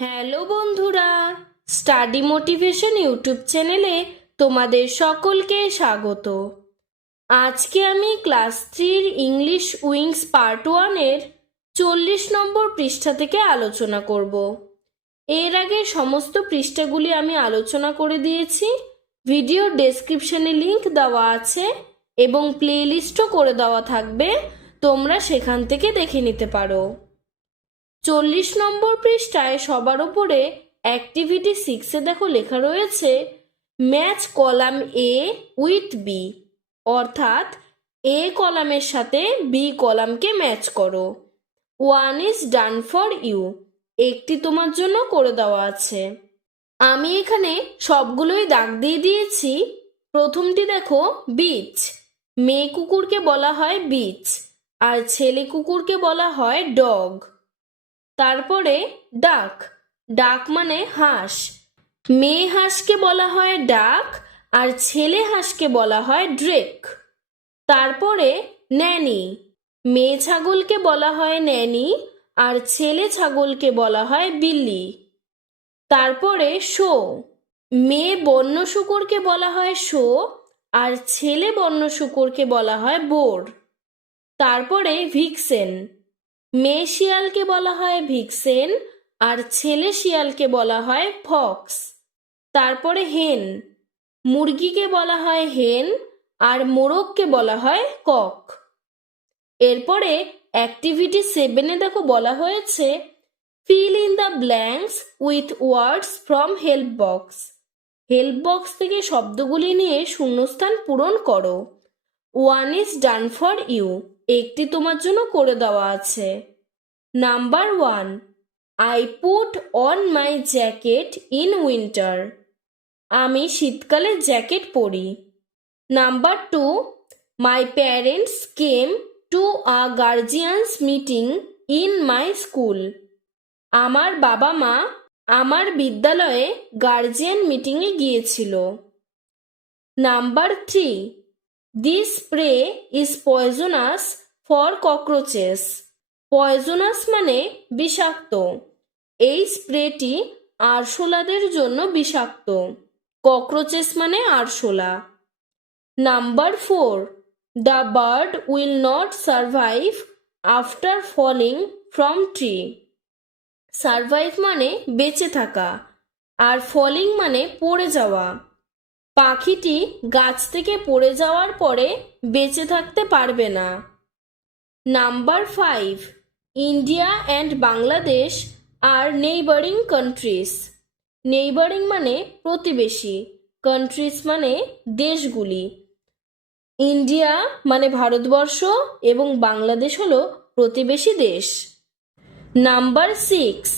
Hello বন্ধুরা, study motivation YouTube চ্যানেলে তোমাদের সকলকে স্বাগত। আজকে আমি ক্লাস 3 ইংলিশ উইংস পার্ট 1-এর 40 নম্বর পৃষ্ঠা থেকে আলোচনা করব। এর আগে সমস্ত পৃষ্ঠাগুলি আমি আলোচনা করে দিয়েছি। ভিডিও ডেসক্রিপশনে লিংক দেওয়া আছে এবং প্লেলিস্টও করে দেওয়া থাকবে, তোমরা সেখান থেকে দেখে নিতে পারো। 40 নম্বর পৃষ্ঠায় সবার উপরে অ্যাক্টিভিটি 6-এ দেখো লেখা রয়েছে match column A with B, অর্থাৎ এ কলামের সাথে বি কলামকে ম্যাচ করো। 1 ইজ ডান ফর ইউ, একটি তোমার জন্য করে দেওয়া আছে। আমি এখানে সবগুলোই দাগ দিয়ে দিয়েছি। প্রথমটি দেখো বিচ, মেয়ে কুকুরকে বলা হয় বিচ আর ছেলে কুকুরকে বলা হয় ডগ। তারপরে ডাক, ডাক মানে হাঁস, মেয়ে হাঁসকে বলা হয় ডাক আর ছেলে হাঁসকে বলা হয় ড্রেক। তারপরে ন্যানি, মেয়ে ছাগলকে বলা হয় ন্যানি আর ছেলে ছাগলকে বলা হয় বিল্লি। তারপরে শো, মেয়ে বন্য শূকরকে বলা হয় শো আর ছেলে বন্য শূকরকে বলা হয় বোর। তারপরে ভিক্সেন, মেয়ে শিয়ালকে বলা হয় ভিক্সেন আর ছেলে শিয়ালকে বলা হয় ফক্স। তারপরে হেন, মুরগিকে বলা হয় হেন আর মোরগকে বলা হয় কক। এরপরে অ্যাক্টিভিটি 7-এ দেখো বলা হয়েছে fill in the blanks with words from help box. Help box থেকে শব্দগুলি নিয়ে শূন্যস্থান পূরণ করো। 1 ইজ ডান ফর ইউ, একটি তোমার জন্য করে দেওয়া আছে। Number 1, I put on my jacket in winter, আমি শীতকালে জ্যাকেট পরি। Number 2, my parents came to a guardians meeting in my school, আমার বাবা মা আমার বিদ্যালয়ে গার্জিয়ান মিটিংয়ে গিয়েছিল। Number 3, this spray is poisonous for ককরোচেস, poisonous মানে বিষাক্ত, এই স্প্রেটি আরশোলাদের জন্য বিষাক্ত। ককরোচেস মানে আরশোলা। Number 4, the bird will not survive after falling from tree, survive মানে বেঁচে থাকা আর ফলিং মানে পড়ে যাওয়া, পাখিটি গাছ থেকে পড়ে যাওয়ার পরে বেঁচে থাকতে পারবে না। নাম্বার 5, ইন্ডিয়া অ্যান্ড বাংলাদেশ আর নেইবারিং কান্ট্রিজ, নেইবারিং মানে প্রতিবেশী, কান্ট্রিজ মানে দেশগুলি। ইন্ডিয়া মানে ভারতবর্ষ এবং বাংলাদেশ হলো প্রতিবেশী দেশ। Number 6,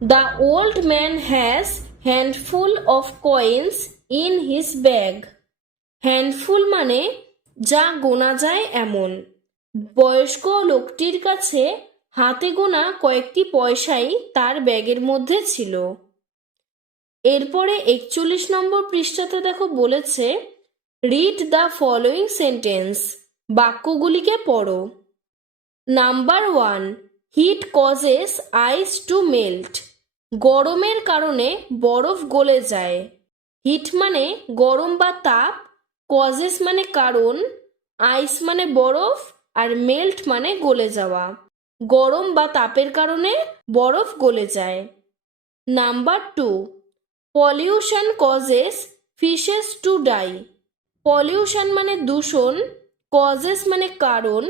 the old man has handful of coins in his bag, handful মানে যা গোনা যায় এমন, বয়স্ক লোকটির কাছে হাতে গোনা কয়েকটি পয়সাই তার ব্যাগের মধ্যে ছিল। এরপরে 41 নম্বর পৃষ্ঠাতে দেখো বলেছে রিড দ্য ফলোয়িং সেন্টেন্স, বাক্যগুলিকে পড়ো। নাম্বার 1, হিট কজেস আইস টু মেল্ট, গরমের কারণে বরফ গলে যায়। হিট মানে গরম বা তাপ, কজেস মানে কারণ, আইস মানে বরফ আর মেল্ট মানে গলে যাওয়া, গরম বা তাপের কারণে বরফ গলে যায়। Number 2, pollution causes fishes to die, pollution মানে দূষণ, কজেস মানে কারণ,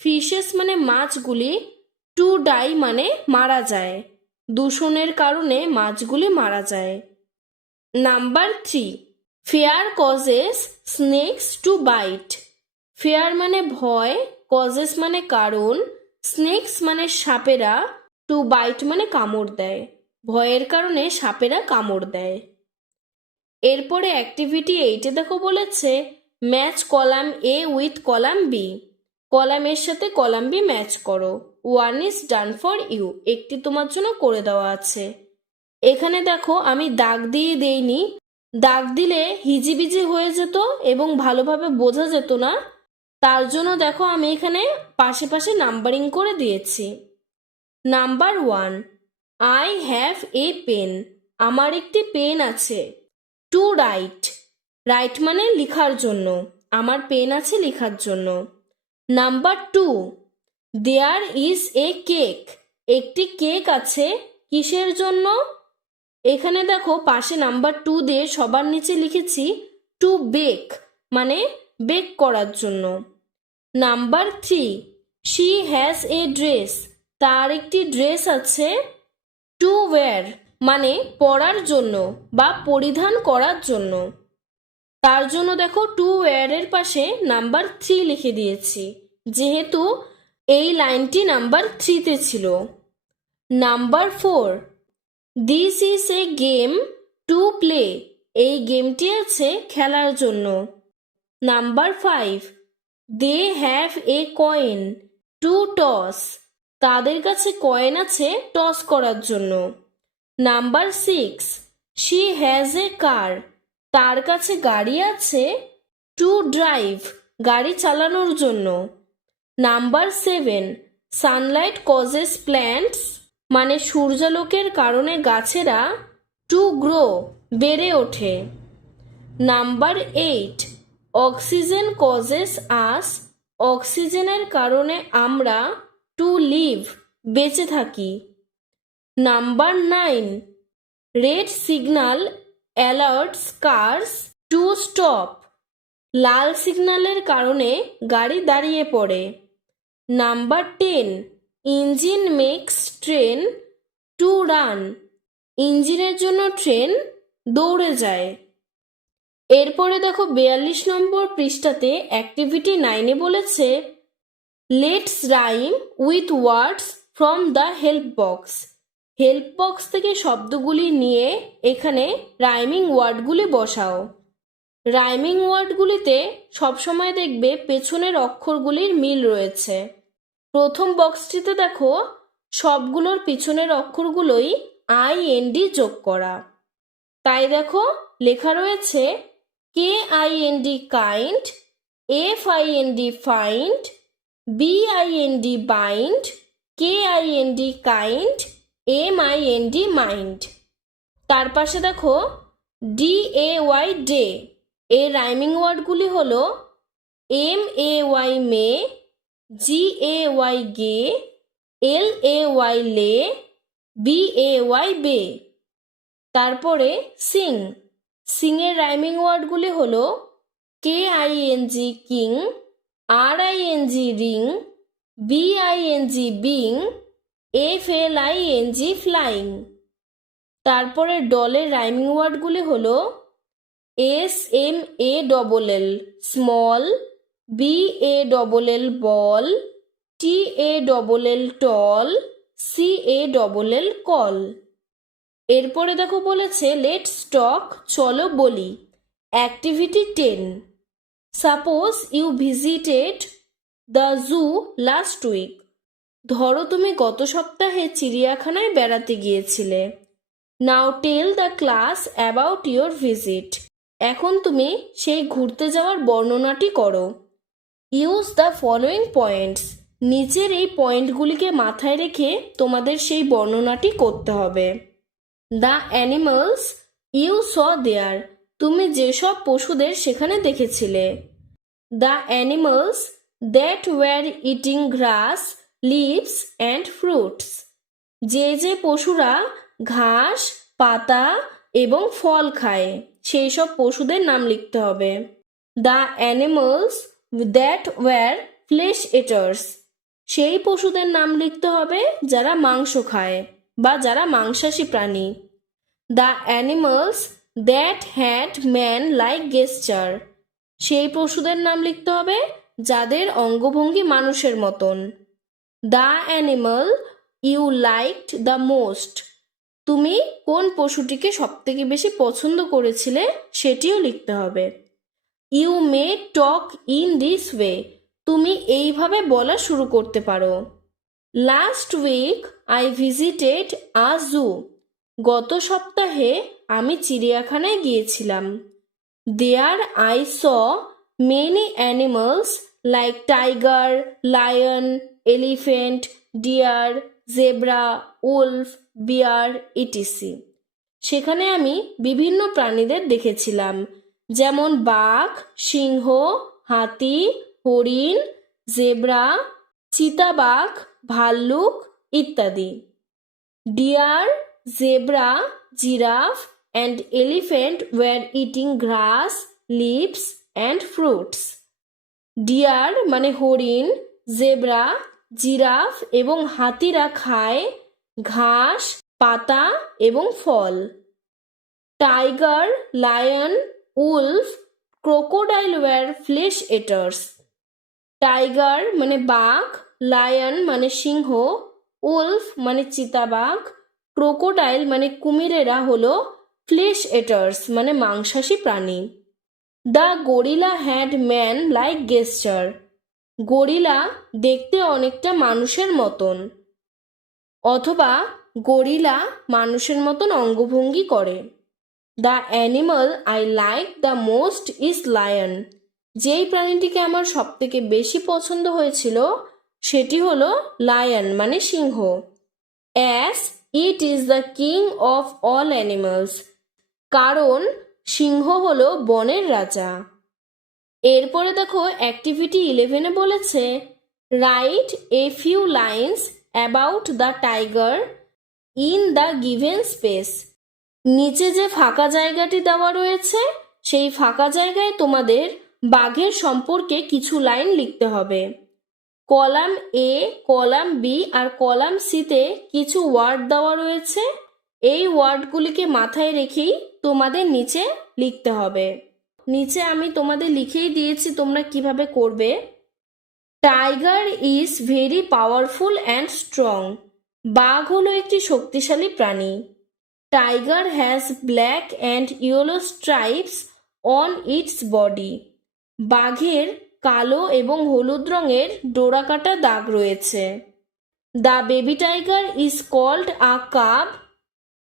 ফিশেস মানে মাছগুলি, টু ডাই মানে মারা যায়, দূষণের কারণে মাছগুলি মারা যায়। Number 3, fear causes snakes to bite, fear মানে ভয়, কজেস মানে কারণ, স্নেকস মানে সাপেরা, টু বাইট মানে কামড় দেয়, ভয়ের কারণে সাপেরা কামড় দেয়। এরপরে অ্যাক্টিভিটি 8-এ দেখো বলেছে match column A with column B, কলামের সাথে কলাম বি ম্যাচ করো। 1 ইজ ডান ফর ইউ, একটি তোমার জন্য করে দেওয়া আছে। এখানে দেখো আমি দাগ দিয়ে দেইনি, দাগ দিলে হিজিবিজি হয়ে যেত এবং ভালোভাবে বোঝা যেত না, তার জন্য দেখো আমি এখানে পাশে পাশে নাম্বারিং করে দিয়েছি। Number 1, I have a pen, আমার একটি পেন আছে। টু রাইট, রাইট মানে লেখার জন্য, আমার পেন আছে লেখার জন্য। Number 2, there is a cake, একটি কেক আছে কিসের জন্য? এখানে দেখো পাশে নাম্বার 2 দিয়ে সবার নিচে লিখেছি টু বেক, মানে বেক করার জন্য। Number 3, she has A dress, তার একটি ড্রেস আছে। টু ওয়্যার মানে পরার জন্য বা পরিধান করার জন্য। তার জন্য দেখো টু ওয়্যারের পাশে নাম্বার 3 লিখে দিয়েছি, যেহেতু এই লাইনটি নাম্বার 3-তে ছিল। Number 4, this is a game to play, এই গেমটি আছে খেলার জন্য। Number 5, they have a coin to toss, তাদের কাছে কয়েন আছে টস করার জন্য। Number 6, she has a car, তার কাছে গাড়ি আছে টু ড্রাইভ, গাড়ি চালানোর জন্য। নাম্বার 7, সানলাইট কজেস প্ল্যান্টস, মানে সূর্যালোকের কারণে গাছেরা টু গ্রো, বেড়ে ওঠে। নাম্বার 8, অক্সিজেন কজেস আস, অক্সিজেনের কারণে আমরা টু লিভ, বেঁচে থাকি। Number 9, red signal alerts cars to stop, লাল সিগন্যালের কারণে গাড়ি দাঁড়িয়ে পড়ে। Number 10, engine makes train to run, ইঞ্জিনের জন্য ট্রেন দৌড়ে যায়। এরপরে দেখো 42 নম্বর পৃষ্ঠাতে অ্যাক্টিভিটি 9-এ বলেছে let's rhyme with words from the help box, help box থেকে শব্দগুলি নিয়ে এখানে রাইমিং ওয়ার্ডগুলি বসাও। রাইমিং ওয়ার্ডগুলিতে সবসময় দেখবে পেছনের অক্ষরগুলির মিল রয়েছে। প্রথম বক্সটিতে দেখো সবগুলোর পিছনের অক্ষরগুলোই IND যোগ করা, তাই দেখো লেখা রয়েছে KIND kind, FIND find, BIND bind, KIND kind, MIND mind. তার পাশে দেখো DAY ডে, এর রাইমিং ওয়ার্ডগুলি হলো MAY মে, GAY গে, LAY লে, BAY বে। তারপরে সিং, সিং এর রাইমিং ওয়ার্ডগুলি হলো KING king, RING ring, BING being, FLING flying. তারপরে ডলের রাইমিং ওয়ার্ডগুলি হলো SMALL স্মল, BALL বল, TALL টল, CALL কল। এরপরে দেখো বলেছে লেটস টক, চলো বলি। Activity 10, suppose you visited the zoo last week, ধরো তুমি গত সপ্তাহে চিড়িয়াখানায় বেড়াতে গিয়েছিলে। নাও tell the class about your visit, এখন তুমি সেই ঘুরতে যাওয়ার বর্ণনাটি করো। ইউজ দ্য ফলোয়িং পয়েন্টস, নিচের এই পয়েন্টগুলিকে মাথায় রেখে তোমাদের সেই বর্ণনাটি করতে হবে। The animals you saw there, তুমি যেসব পশুদের সেখানে দেখেছিলে। The animals that were eating grass, leaves and fruits, যে যে পশুরা ঘাস, পাতা এবং ফল খায় সেই সব পশুদের নাম লিখতে হবে। The animals that were flesh eaters, সেই পশুদের নাম লিখতে হবে যারা মাংস খায় বা যারা মাংসাশী প্রাণী। The animals that had man like gesture, সেই পশুদের নাম লিখতে হবে যাদের অঙ্গভঙ্গি মানুষের মতন। The animal you liked the most, তুমি কোন পশুটিকে সবথেকে বেশি পছন্দ করেছিলে সেটিও লিখতে হবে। You may talk in this way, তুমি এইভাবে বলা শুরু করতে পারো। Last week I visited a zoo, গত সপ্তাহে আমি চিড়িয়াখানায় গিয়েছিলাম। There I saw many animals like tiger, lion, elephant, deer, zebra, wolf, bear etc. সেখানে আমি বিভিন্ন প্রাণীদের দেখেছিলাম, যেমন বাঘ, সিংহ, হাতি, হরিণ, জেব্রা, চিতাবাঘ, ভাল্লুক ইত্যাদি। Deer, zebra, giraffe and elephant were eating grass, leaves and fruits. Deer মানে হরিণ, জেব্রা, জিরাফ এবং হাতিরা খায় ঘাস, পাতা এবং ফল। Tiger, lion, wolf, crocodile are flesh eaters. Tiger মানে বাঘ, লায়ন মানে সিংহ, উলফ মানে চিতাবাঘ, ক্রোকোডাইল মানে কুমিরেরা হলো ফ্লেশ এটার্স মানে মাংসাশী প্রাণী। The gorilla had man like গেস্টার। Gorilla দেখতে অনেকটা মানুষের মতন, অথবা গরিলা মানুষের মতন অঙ্গভঙ্গি করে। The animal I like the most is lion. যেই প্রাণীটিকে আমার সবথেকে বেশি পছন্দ হয়েছিল সেটি হলো লায়ন মানে সিংহ। As it is the king of all animals. কারণ সিংহ হলো বনের রাজা। এরপরে দেখো অ্যাক্টিভিটি 11-এ বলেছে write a few lines about the tiger in the given space. নিচে যে ফাঁকা জায়গাটি দেওয়া রয়েছে সেই ফাঁকা জায়গায় তোমাদের বাঘের সম্পর্কে কিছু লাইন লিখতে হবে। কলাম এ, কলাম বি আর কলাম সিতে কিছু ওয়ার্ড দেওয়া রয়েছে। এই ওয়ার্ডগুলিকে মাথায় রেখেই তোমাদের নিচে লিখতে হবে। নিচে আমি তোমাদের লিখেই দিয়েছি, তোমরা কিভাবে করবে। Tiger is very powerful and strong. বাঘ হলো একটি শক্তিশালী প্রাণী। Tiger has black and yellow stripes on its body. বাঘের কালো এবং হলুদ রঙের ডোরাকাটা দাগ রয়েছে। The baby tiger is called a cub.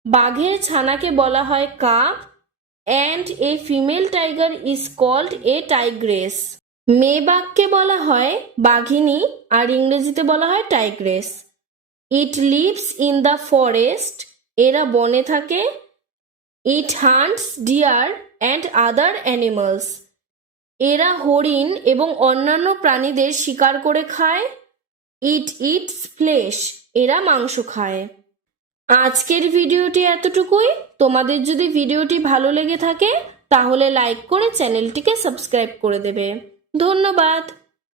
বাঘের ছানাকে বলা হয় cub. And a female tiger is called a tigress. মেয়ে বাঘকে বলা হয় বাঘিনী আর ইংরেজিতে বলা হয় tigress. It lives in the forest. এরা বনে থাকে। ইট হান্টস ডিয়ার অ্যান্ড আদার অ্যানিমালস। এরা হরিণ এবং অন্যান্য প্রাণীদের শিকার করে খায়। ইট ইটস ফ্লেশ। এরা মাংস খায়। আজকের ভিডিওটি এতটুকুই। তোমাদের যদি ভিডিওটি ভালো লেগে থাকে তাহলে লাইক করে চ্যানেলটিকে সাবস্ক্রাইব করে দেবে। ধন্যবাদ।